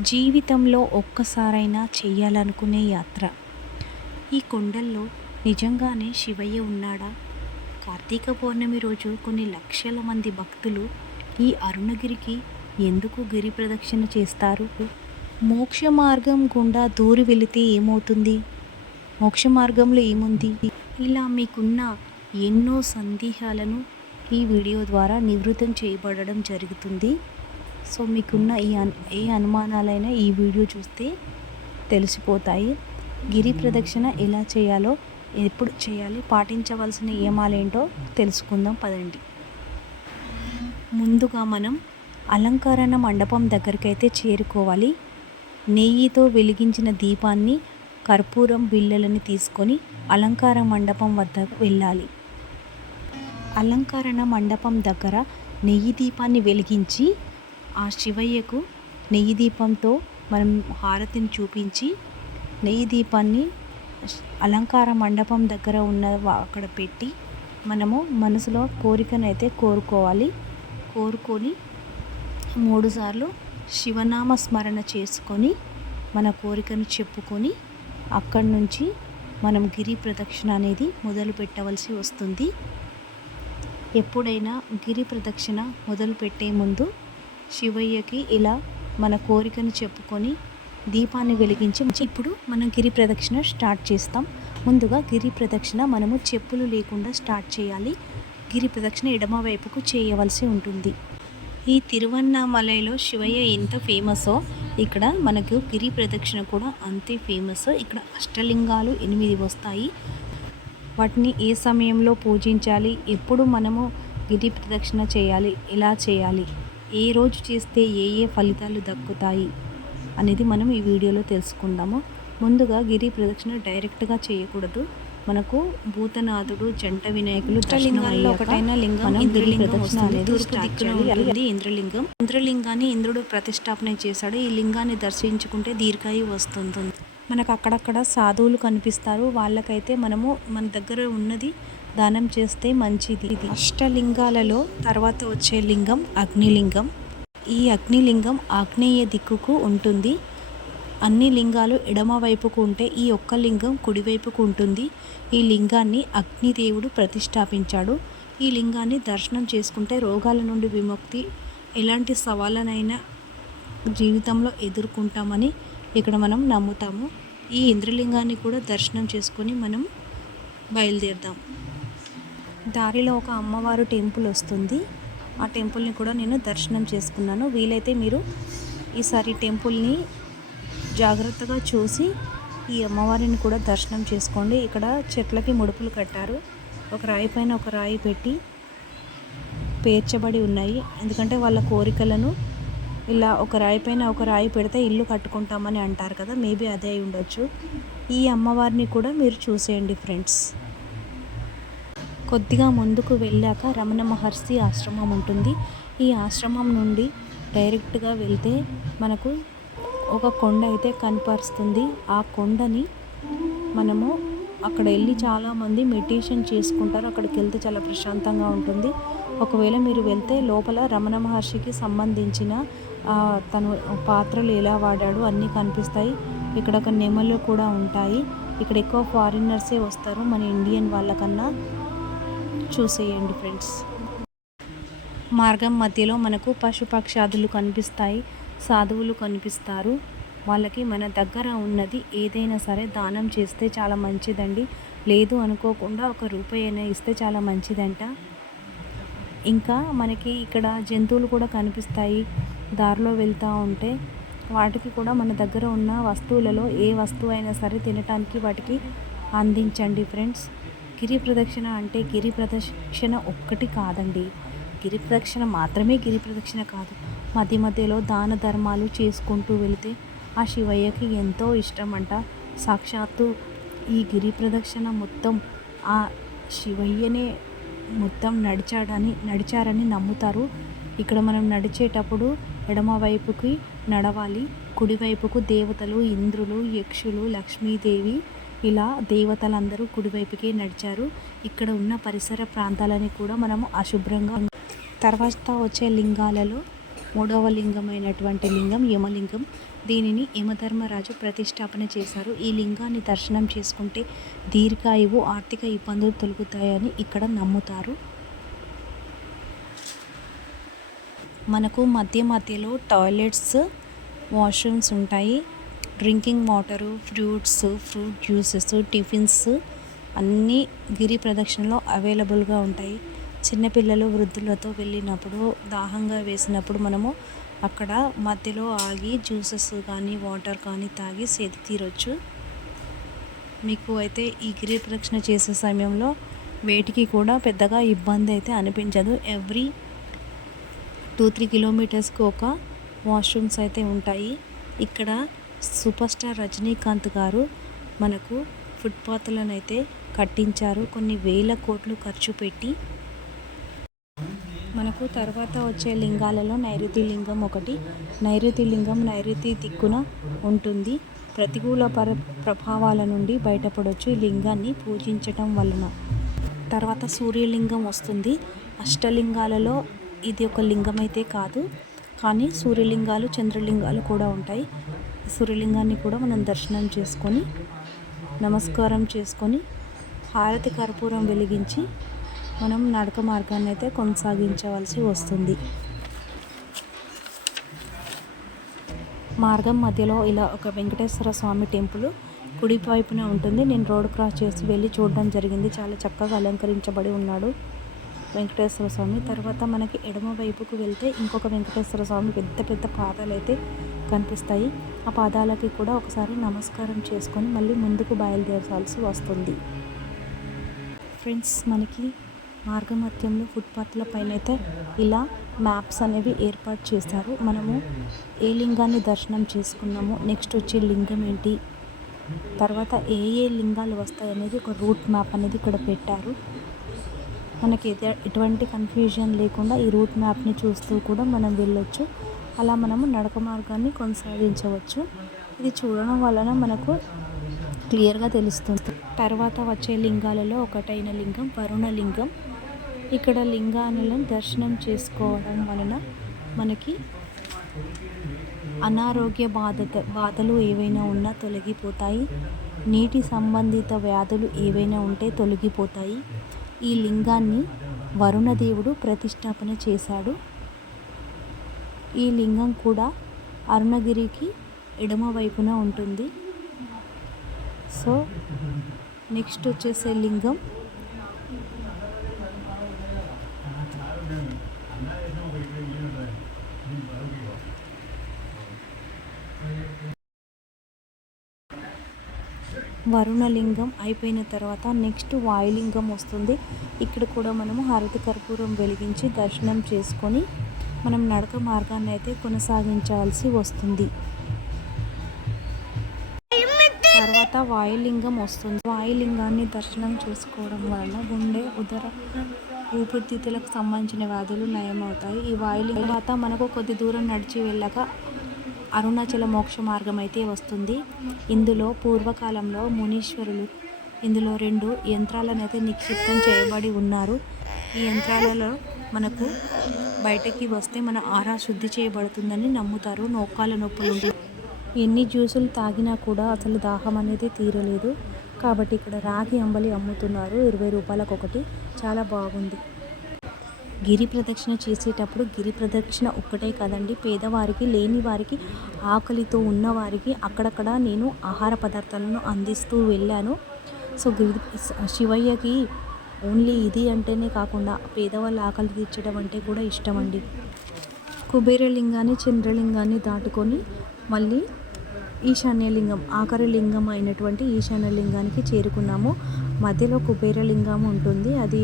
జీవితంలో ఒక్కసారైనా చెయ్యాలనుకునే యాత్ర. ఈ కొండల్లో నిజంగానే శివయ్య ఉన్నాడా? కార్తీక పౌర్ణమి రోజు కొన్ని లక్షల మంది భక్తులు ఈ అరుణగిరికి ఎందుకు గిరి ప్రదక్షిణ చేస్తారు? మోక్ష మార్గం గుండా దూరి వెళితే ఏమవుతుంది? మోక్ష మార్గంలో ఏముంది? ఇలా మీకున్న ఎన్నో సందేహాలను ఈ వీడియో ద్వారా నివృత్తం చేయబడడం జరుగుతుంది. సో మీకున్న ఈ ఏ అనుమానాలైనా ఈ వీడియో చూస్తే తెలిసిపోతాయి. గిరి ప్రదక్షిణ ఎలా చేయాలో ఎప్పుడు చేయాలి పాటించవలసిన నియమాలేంటో తెలుసుకుందాం పదండి. ముందుగా మనం అలంకరణ మండపం దగ్గరికి అయితే చేరుకోవాలి. నెయ్యితో వెలిగించిన దీపాన్ని కర్పూరం బిళ్ళలని తీసుకొని అలంకార మండపం వద్ద వెళ్ళాలి. అలంకరణ మండపం దగ్గర నెయ్యి దీపాన్ని వెలిగించి ఆ శివయ్యకు నెయ్యి దీపంతో మనం హారతిని చూపించి నెయ్యి దీపాన్ని అలంకార మండపం దగ్గర ఉన్న అక్కడ పెట్టి మనము మనసులో కోరికను అయితే కోరుకోవాలి. కోరుకొని మూడుసార్లు శివనామ స్మరణ చేసుకొని మన కోరికను చెప్పుకొని అక్కడి నుంచి మనం గిరి ప్రదక్షిణ అనేది మొదలు పెట్టవలసి వస్తుంది. ఎప్పుడైనా గిరి ప్రదక్షిణ మొదలు పెట్టే ముందు శివయ్యకి ఇలా మన కోరికను చెప్పుకొని దీపాన్ని వెలిగించి ఇప్పుడు మనం గిరి ప్రదక్షిణ స్టార్ట్ చేస్తాం. ముందుగా గిరి ప్రదక్షిణ మనము చెప్పులు లేకుండా స్టార్ట్ చేయాలి. గిరి ప్రదక్షిణ ఎడమ వైపుకు చేయవలసి ఉంటుంది. ఈ తిరువన్నామలైలో శివయ్య ఎంత ఫేమసో ఇక్కడ మనకు గిరి ప్రదక్షిణ కూడా అంతే ఫేమస్. ఇక్కడ అష్టలింగాలు ఎనిమిది వస్తాయి. వాటిని ఏ సమయంలో పూజించాలి? ఎప్పుడు మనము గిరి ప్రదక్షిణ చేయాలి? ఎలా చేయాలి? ఏ రోజు చేస్తే ఏ ఏ ఫలితాలు దక్కుతాయి అనేది మనం ఈ వీడియోలో తెలుసుకుందాము. ముందుగా గిరి ప్రదక్షిణ డైరెక్ట్గా చేయకూడదు. మనకు భూతనాథుడు జంట వినాయకులు ఒకటైన లింగం ఇంద్రలింగం ఉంటుంది ఇంద్రలింగం. ఇంద్రలింగాన్ని ఇంద్రుడు ప్రతిష్టాపన చేశాడు. ఈ లింగాన్ని దర్శించుకుంటే దీర్ఘాయు వస్తుంది మనకు అక్కడక్కడ సాధువులు కనిపిస్తారు. వాళ్ళకైతే మనము మన దగ్గర ఉన్నది దానం చేస్తే మంచిది. ఇది అష్టలింగాలలో తర్వాత వచ్చే లింగం అగ్నిలింగం. ఈ అగ్నిలింగం ఆగ్నేయ దిక్కుకు ఉంటుంది. అన్ని లింగాలు ఎడమ వైపుకు ఉంటే ఈ ఒక్క లింగం కుడివైపుకు ఉంటుంది. ఈ లింగాన్ని అగ్నిదేవుడు ప్రతిష్టాపించాడు. ఈ లింగాన్ని దర్శనం చేసుకుంటే రోగాల నుండి విముక్తి ఎలాంటి సవాళ్ళనైనా జీవితంలో ఎదుర్కొంటామని ఇక్కడ మనం నమ్ముతాము. ఈ ఇంద్రలింగాన్ని కూడా దర్శనం చేసుకొని మనం బయలుదేరుదాం. దారిలో ఒక అమ్మవారు టెంపుల్ వస్తుంది. ఆ టెంపుల్ని కూడా నేను దర్శనం చేసుకున్నాను. వీలైతే మీరు ఈసారి టెంపుల్ని జాగ్రత్తగా చూసి ఈ అమ్మవారిని కూడా దర్శనం చేసుకోండి. ఇక్కడ చెట్లకి ముడుపులు కట్టారు. ఒక రాయి పైన ఒక రాయి పెట్టి పేర్చబడి ఉన్నాయి. ఎందుకంటే వాళ్ళ కోరికలను ఇలా ఒక రాయి పైన ఒక రాయి పెడితే ఇల్లు కట్టుకుంటామని అంటారు కదా మేబీ అదే అయి ఉండొచ్చు. ఈ అమ్మవారిని కూడా మీరు చూసేయండి ఫ్రెండ్స్. కొద్దిగా ముందుకు వెళ్ళాక రమణ మహర్షి ఆశ్రమం ఉంటుంది. ఈ ఆశ్రమం నుండి డైరెక్ట్గా వెళ్తే మనకు ఒక కొండ అయితే కనపరుస్తుంది. ఆ కొండని మనము అక్కడ వెళ్ళి చాలామంది మెడిటేషన్ చేసుకుంటారు. అక్కడికి వెళ్తే చాలా ప్రశాంతంగా ఉంటుంది. ఒకవేళ మీరు వెళ్తే లోపల రమణ మహర్షికి సంబంధించిన తను పాత్రలు ఎలా వాడాడు అన్నీ కనిపిస్తాయి. ఇక్కడ ఒక నెమలు కూడా ఉంటాయి. ఇక్కడ ఎక్కువ ఫారినర్సే వస్తారు. మన ఇండియన్ వాళ్ళకన్నా చూసేయండి ఫ్రెండ్స్. మార్గం మధ్యలో మనకు పశుపక్షాదులు కనిపిస్తాయి. సాధువులు కనిపిస్తారు. వాళ్ళకి మన దగ్గర ఉన్నది ఏదైనా సరే దానం చేస్తే చాలా మంచిదండి. లేదు అనుకోకుండా ఒక రూపాయి అయినా ఇస్తే చాలా మంచిదంట. ఇంకా మనకి ఇక్కడ జంతువులు కూడా కనిపిస్తాయి. దారిలో వెళ్తూ ఉంటే వాటికి కూడా మన దగ్గర ఉన్న వస్తువులలో ఏ వస్తువు అయినా సరే తినటానికి వాటికి అందించండి ఫ్రెండ్స్. గిరి ప్రదక్షిణ అంటే గిరి ప్రదక్షిణ ఒక్కటి కాదండి. గిరి ప్రదక్షిణ మాత్రమే గిరి ప్రదక్షిణ కాదు. మధ్య మధ్యలో దాన ధర్మాలు చేసుకుంటూ వెళితే ఆ శివయ్యకి ఎంతో ఇష్టం అంట సాక్షాత్తు ఈ గిరి ప్రదక్షిణ మొత్తం ఆ శివయ్యనే మొత్తం నడిచాడని నడిచారని నమ్ముతారు. ఇక్కడ మనం నడిచేటప్పుడు ఎడమ వైపుకి నడవాలి. కుడివైపుకు దేవతలు ఇంద్రులు యక్షులు లక్ష్మీదేవి ఇలా దేవతలందరూ కుడివైపుకే నడిచారు. ఇక్కడ ఉన్న పరిసర ప్రాంతాలని కూడా మనము అశుభ్రంగా తర్వాత వచ్చే లింగాలలో మూడవ లింగమైనటువంటి లింగం యమలింగం. దీనిని యమధర్మరాజు ప్రతిష్టాపన చేశారు. ఈ లింగాన్ని దర్శనం చేసుకుంటే దీర్ఘాయువు ఆర్థిక ఇబ్బందులు తొలగుతాయని ఇక్కడ నమ్ముతారు. మనకు మధ్య మధ్యలో టాయిలెట్స్ వాష్రూమ్స్ ఉంటాయి. Drinking water fruits fruit juices tiffins అన్నీ గిరి ప్రదక్షిణలో అవైలబుల్గా ఉంటాయి. చిన్నపిల్లలు వృద్ధులతో వెళ్ళినప్పుడు దాహంగా వేసినప్పుడు మనము అక్కడ మధ్యలో ఆగి జ్యూసెస్ కానీ వాటర్ కానీ తాగి సేది తీరొచ్చు. మీకు అయితే ఈ గిరి ప్రదక్షిణ చేసే సమయంలో వేటికి కూడా పెద్దగా ఇబ్బంది అయితే అనిపించదు. ఎవ్రీ టూ త్రీ కిలోమీటర్స్కి ఒక వాష్రూమ్స్ అయితే ఉంటాయి. ఇక్కడ సూపర్ స్టార్ రజనీకాంత్ గారు మనకు ఫుట్పాత్లను అయితే కట్టించారు. కొన్ని వేల కోట్లు ఖర్చు పెట్టి. మనకు తర్వాత వచ్చే లింగాలలో నైరుతి లింగం ఒకటి. నైరుతి లింగం నైరుతి దిక్కున ఉంటుంది. ప్రతికూల పర ప్రభావాల నుండి బయటపడవచ్చు ఈ లింగాన్ని పూజించటం వలన. తర్వాత సూర్యలింగం వస్తుంది. అష్టలింగాలలో ఇది ఒక లింగం అయితే కాదు. కానీ సూర్యలింగాలు చంద్రలింగాలు కూడా ఉంటాయి. సూర్యలింగాన్ని కూడా మనం దర్శనం చేసుకొని నమస్కారం చేసుకొని హారతి కర్పూరం వెలిగించి మనం నడక మార్గాన్ని అయితే కొనసాగించవలసి వస్తుంది. మార్గం మధ్యలో ఇలా ఒక వెంకటేశ్వర స్వామి టెంపుల్ కుడి వైపున ఉంటుంది. నేను రోడ్ క్రాస్ చేసి వెళ్ళి చూడడం జరిగింది. చాలా చక్కగా అలంకరించబడి ఉన్నాడు వెంకటేశ్వర స్వామి. తర్వాత మనకి ఎడమ వైపుకు వెళ్తే ఇంకొక వెంకటేశ్వర స్వామి పెద్ద పెద్ద పాదాలు అయితే కనిపిస్తాయి. ఆ పాదాలకి కూడా ఒకసారి నమస్కారం చేసుకొని మళ్ళీ ముందుకు బయలుదేరాల్సి వస్తుంది. ఫ్రెండ్స్ మనకి మార్గమధ్యంలో ఫుట్పాత్ల పైన అయితే ఇలా మ్యాప్స్ అనేవి ఏర్పాటు చేశారు. మనము ఏ లింగాన్ని దర్శనం చేసుకున్నామో నెక్స్ట్ వచ్చే లింగం ఏంటి తర్వాత ఏ ఏ లింగాలు వస్తాయి అనేది ఒక రూట్ మ్యాప్ అనేది ఇక్కడ పెట్టారు. మనకి ఎటువంటి కన్ఫ్యూజన్ లేకుండా ఈ రూట్ మ్యాప్ని చూస్తూ కూడా మనం వెళ్ళొచ్చు. అలా మనము నడక మార్గాన్ని కొనసాగించవచ్చు. ఇది చూడడం వలన మనకు క్లియర్గా తెలుస్తుంది. తర్వాత వచ్చే లింగాలలో ఒకటైన లింగం వరుణ లింగం. ఇక్కడ లింగాలను దర్శనం చేసుకోవడం వలన మనకి అనారోగ్య బాధత బాధలు ఏవైనా ఉన్నా తొలగిపోతాయి. నీటి సంబంధిత వ్యాధులు ఏవైనా ఉంటే తొలగిపోతాయి. ఈ లింగాన్ని వరుణదేవుడు ప్రతిష్టాపన చేశాడు. ఈ లింగం కూడా అరుణగిరికి ఎడమ వైపున ఉంటుంది. సో నెక్స్ట్ వచ్చేసే లింగం. వరుణలింగం అయిపోయిన తర్వాత నెక్స్ట్ వాయులింగం వస్తుంది. ఇక్కడ కూడా మనము హారతి కర్పూరం వెలిగించి దర్శనం చేసుకొని మనం నడక మార్గాన్ని అయితే కొనసాగించాల్సి వస్తుంది. తర్వాత వాయులింగం వస్తుంది. వాయులింగాన్ని దర్శనం చేసుకోవడం వలన గుండె ఉదర ఊపిరితిత్తులకు సంబంధించిన వ్యాధులు నయమవుతాయి. ఈ వాయులింగం తర్వాత మనకు కొద్ది దూరం నడిచి వెళ్ళక అరుణాచల మోక్ష మార్గం అయితే వస్తుంది. ఇందులో పూర్వకాలంలో మునీశ్వరులు ఇందులో రెండు యంత్రాలను అయితే నిక్షిప్తం చేయబడి ఉన్నారు. ఈ యంత్రాలలో మనకు బయటకి వస్తే మన ఆరా శుద్ధి చేయబడుతుందని నమ్ముతారు. నోకాల నొప్పులు ఎన్ని జ్యూసులు తాగినా కూడా అసలు దాహం అనేది తీరలేదు. కాబట్టి ఇక్కడ రాగి అంబలి అమ్ముతున్నారు. ఇరవై రూపాయలకు ఒకటి చాలా బాగుంది. గిరి ప్రదక్షిణ చేసేటప్పుడు గిరి ప్రదక్షిణ ఒక్కటే కదండి. పేదవారికి లేని వారికి ఆకలితో ఉన్నవారికి అక్కడక్కడ నేను ఆహార పదార్థాలను అందిస్తూ వెళ్ళాను. సో గిరి శివయ్యకి ఓన్లీ ఇది అంటేనే కాకుండా పేదవాళ్ళ ఆకలి తీర్చడం అంటే కూడా ఇష్టం అండి కుబేరలింగాన్ని చంద్రలింగాన్ని దాటుకొని మళ్ళీ ఈశాన్యలింగం ఆఖరి లింగం అయినటువంటి ఈశాన్యలింగానికి చేరుకున్నాము. మధ్యలో కుబేరలింగం ఉంటుంది. అది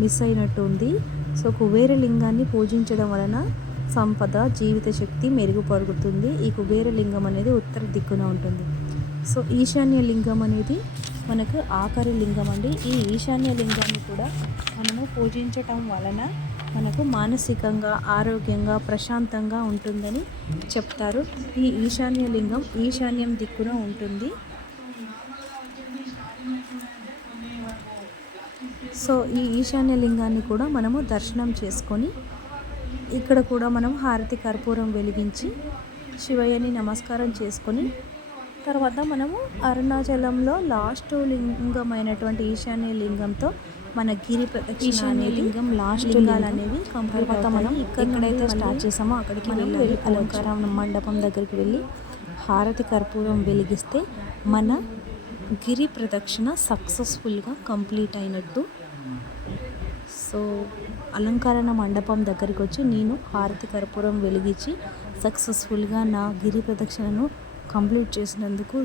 మిస్ అయినట్టు ఉంది. సో కుబేరలింగాన్ని పూజించడం వలన సంపద జీవిత శక్తి మెరుగుపరుగుతుంది ఈ కుబేరలింగం అనేది ఉత్తర దిక్కున ఉంటుంది. సో ఈశాన్య లింగం అనేది మనకు ఆఖరి లింగం అండి. ఈ ఈశాన్య లింగాన్ని కూడా మనము పూజించటం వలన మనకు మానసికంగా ఆరోగ్యంగా ప్రశాంతంగా ఉంటుందని చెప్తారు. ఈ ఈశాన్య లింగం ఈశాన్యం దిక్కున ఉంటుంది. సో ఈ ఈశాన్య లింగాన్ని కూడా మనము దర్శనం చేసుకొని ఇక్కడ కూడా మనం హారతి కర్పూరం వెలిగించి శివయ్యని నమస్కారం చేసుకొని తర్వాత మనము అరుణాచలంలో లాస్ట్ లింగమైనటువంటి ఈశాన్య లింగంతో మన గిరి ప్రదక్షిణ అనేది లింగం లాస్ట్ లింగాలు లింగం. అనేవి తర్వాత మనం ఎక్కడైతే స్టార్ట్ చేసామో అక్కడికి మనం వెళ్ళి అలంకారం మండపం దగ్గరికి వెళ్ళి హారతి కర్పూరం వెలిగిస్తే మన గిరి ప్రదక్షిణ సక్సెస్ఫుల్గా కంప్లీట్ అయినట్టు సో అలంకరణ మండపం దగ్గరికి వచ్చి నేను హారతి కర్పూరం వెలిగించి సక్సెస్ఫుల్గా నా గిరి ప్రదక్షిణను కంప్లీట్ చేసినందుకు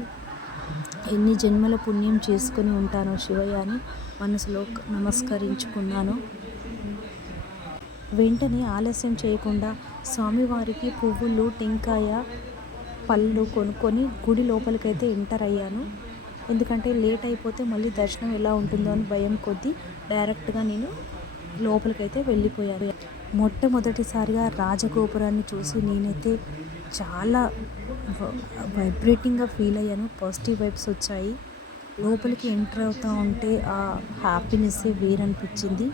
ఎన్ని జన్మల పుణ్యం చేసుకొని ఉంటానో శివయ్య అని మనసులో నమస్కరించుకున్నాను. వెంటనే ఆలస్యం చేయకుండా స్వామివారికి పువ్వులు టెంకాయ పళ్ళు కొనుక్కొని గుడి లోపలికైతే ఎంటర్ అయ్యాను. ఎందుకంటే లేట్ అయిపోతే మళ్ళీ దర్శనం ఎలా ఉంటుందో అని భయం కొద్దీ డైరెక్ట్గా నేను లోపలికైతే వెళ్ళిపోయాను. మొట్టమొదటిసారిగా రాజగోపురాన్ని చూసి నేనైతే చాలా వైబ్రేటింగ్గా ఫీల్ అయ్యాను. పాజిటివ్ వైబ్స్ వచ్చాయి. లోపలికి ఎంటర్ అవుతూ ఉంటే ఆ హ్యాపీనెస్సే వేరనిపించింది.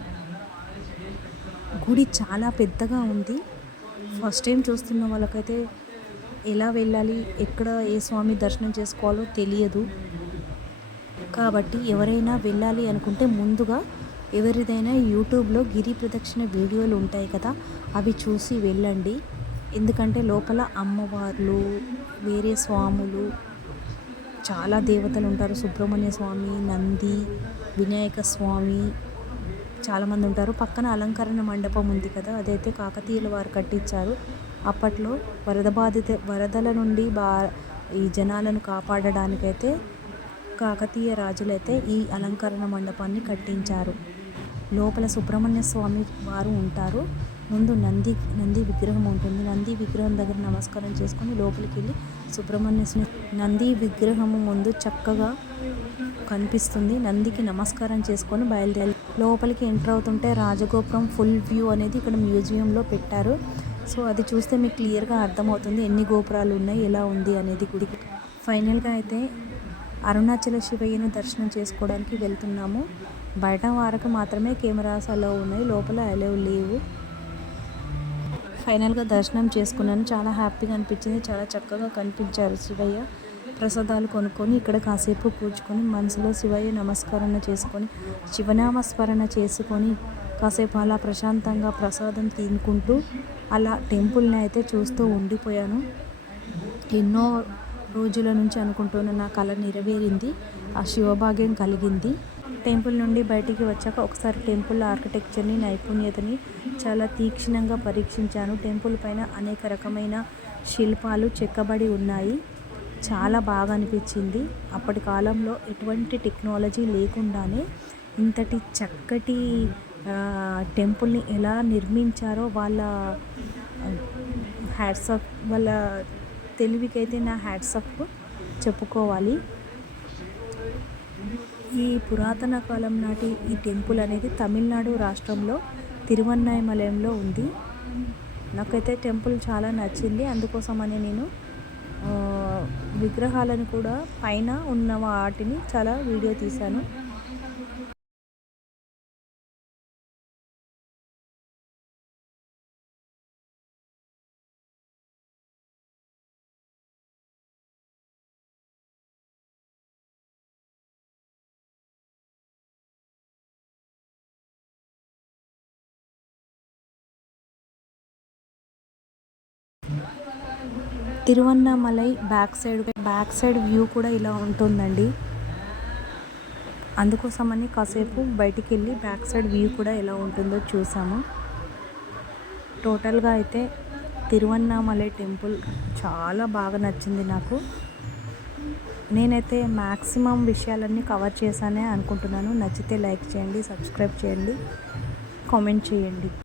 గుడి చాలా పెద్దగా ఉంది. ఫస్ట్ టైం చూస్తున్న వాళ్ళకైతే ఎలా వెళ్ళాలి ఎక్కడ ఏ స్వామి దర్శనం చేసుకోవాలో తెలియదు. కాబట్టి ఎవరైనా వెళ్ళాలి అనుకుంటే ముందుగా ఎవరిదైనా యూట్యూబ్లో గిరి ప్రదక్షిణ వీడియోలు ఉంటాయి కదా అవి చూసి వెళ్ళండి. ఎందుకంటే లోపల అమ్మవార్లు వేరే స్వాములు చాలా దేవతలు ఉంటారు. సుబ్రహ్మణ్య స్వామి నంది వినాయక స్వామి చాలామంది ఉంటారు. పక్కన అలంకరణ మండపం ఉంది కదా అదైతే కాకతీయుల వారు కట్టించారు. అప్పట్లో వరద బాధిత వరదల నుండి బా ఈ జనాలను కాపాడడానికైతే కాకతీయ రాజులైతే ఈ అలంకరణ మండపాన్ని కట్టించారు. లోపల సుబ్రహ్మణ్య స్వామి వారు ఉంటారు. ముందు నంది నంది విగ్రహం ఉంటుంది. నంది విగ్రహం దగ్గర నమస్కారం చేసుకొని లోపలికి వెళ్ళి సుబ్రహ్మణ్య నంది విగ్రహము ముందు చక్కగా కనిపిస్తుంది. నందికి నమస్కారం చేసుకొని బయలుదేరి లోపలికి ఎంటర్ అవుతుంటే రాజగోపురం ఫుల్ వ్యూ అనేది ఇక్కడ మ్యూజియంలో పెట్టారు. సో అది చూస్తే మీకు క్లియర్గా అర్థమవుతుంది ఎన్ని గోపురాలు ఉన్నాయి ఎలా ఉంది అనేది గుడికి ఫైనల్గా అయితే అరుణాచల శివయ్యను దర్శనం చేసుకోవడానికి వెళ్తున్నాము. బయట వరకు మాత్రమే కెమెరాస్ అలో ఉన్నాయి లోపల అలవ్ లేవు. ఫైనల్గా దర్శనం చేసుకున్నాను. చాలా హ్యాపీగా అనిపించింది. చాలా చక్కగా కనిపించారు శివయ్య. ప్రసాదాలు కొనుక్కొని ఇక్కడ కాసేపు కూర్చుకొని మనసులో శివయ్య నమస్కరణ చేసుకొని శివనామ స్మరణ చేసుకొని కాసేపు అలా ప్రశాంతంగా ప్రసాదం తినుకుంటూ అలా టెంపుల్ని అయితే చూస్తూ ఉండిపోయాను. ఎన్నో రోజుల నుంచి అనుకుంటున్న నా కళ నెరవేరింది. ఆ శివభాగ్యం కలిగింది. టెంపుల్ నుండి బయటికి వచ్చాక ఒకసారి టెంపుల్ ఆర్కిటెక్చర్ని నైపుణ్యతని చాలా తీక్షణంగా పరీక్షించాను. టెంపుల్ పైన అనేక రకమైన శిల్పాలు చెక్కబడి ఉన్నాయి. చాలా బాగా అనిపించింది. అప్పటి కాలంలో ఎటువంటి టెక్నాలజీ లేకుండానే ఇంతటి చక్కటి టెంపుల్ని ఎలా నిర్మించారో వాళ్ళ హ్యాట్సప్ వాళ్ళ తెలివికైతే నా హ్యాట్సప్ చెప్పుకోవాలి. ఈ పురాతన కాలం నాటి ఈ టెంపుల్ అనేది తమిళనాడు రాష్ట్రంలో తిరువన్నామలయంలో ఉంది. నాకైతే టెంపుల్ చాలా నచ్చింది. అందుకోసమని నేను విగ్రహాలను కూడా పైన ఉన్న వాటిని చాలా వీడియో తీశాను. Tiruvannamalai back side back side view కూడా ఇలా ఉంటుందండి. అందుకోసమని కాసేపు బయటికి వెళ్ళి బ్యాక్ సైడ్ వ్యూ కూడా ఎలా ఉంటుందో చూసాము. టోటల్గా అయితే తిరువన్నామలై టెంపుల్ చాలా బాగా నచ్చింది నాకు. నేనైతే మ్యాక్సిమం విషయాలన్నీ కవర్ చేశానే అనుకుంటున్నాను. నచ్చితే లైక్ చేయండి సబ్స్క్రైబ్ చేయండి కామెంట్ చేయండి.